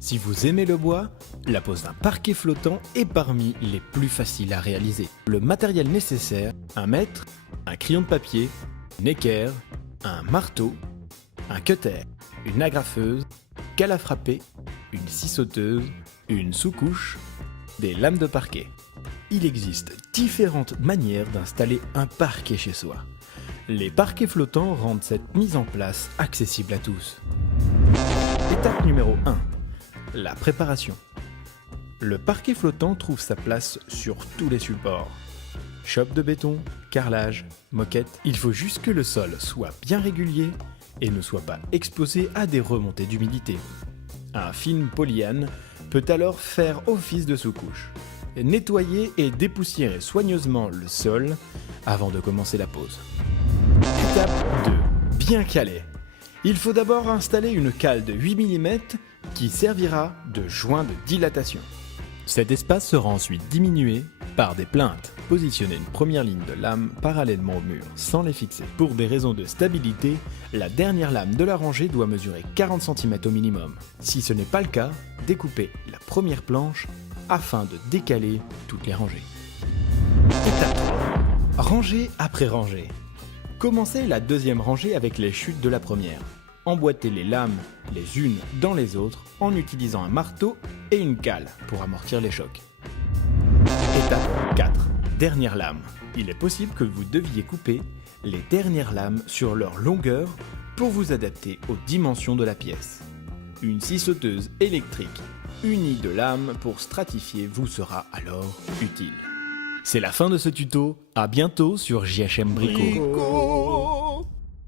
Si vous aimez le bois, la pose d'un parquet flottant est parmi les plus faciles à réaliser. Le matériel nécessaire, un mètre, un crayon de papier, une équerre, un marteau, un cutter, une agrafeuse, cale à frapper, une scie sauteuse, une sous-couche, des lames de parquet. Il existe différentes manières d'installer un parquet chez soi. Les parquets flottants rendent cette mise en place accessible à tous. Étape numéro 1. La préparation. Le parquet flottant trouve sa place sur tous les supports. Chope de béton, carrelage, moquette. Il faut juste que le sol soit bien régulier et ne soit pas exposé à des remontées d'humidité. Un film polyane peut alors faire office de sous-couche. Nettoyer et dépoussiérer soigneusement le sol avant de commencer la pose. Étape 2. Bien caler. Il faut d'abord installer une cale de 8 mm qui servira de joint de dilatation. Cet espace sera ensuite diminué par des plinthes. Positionnez une première ligne de lames parallèlement au mur sans les fixer. Pour des raisons de stabilité, la dernière lame de la rangée doit mesurer 40 cm au minimum. Si ce n'est pas le cas, découpez la première planche afin de décaler toutes les rangées. Étape 3. Rangée après rangée. Commencez la deuxième rangée avec les chutes de la première. Emboîtez les lames les unes dans les autres en utilisant un marteau et une cale pour amortir les chocs. Étape 4. Dernière lame. Il est possible que vous deviez couper les dernières lames sur leur longueur pour vous adapter aux dimensions de la pièce. Une scie sauteuse électrique unie de lames pour stratifier vous sera alors utile. C'est la fin de ce tuto, à bientôt sur JHM Brico.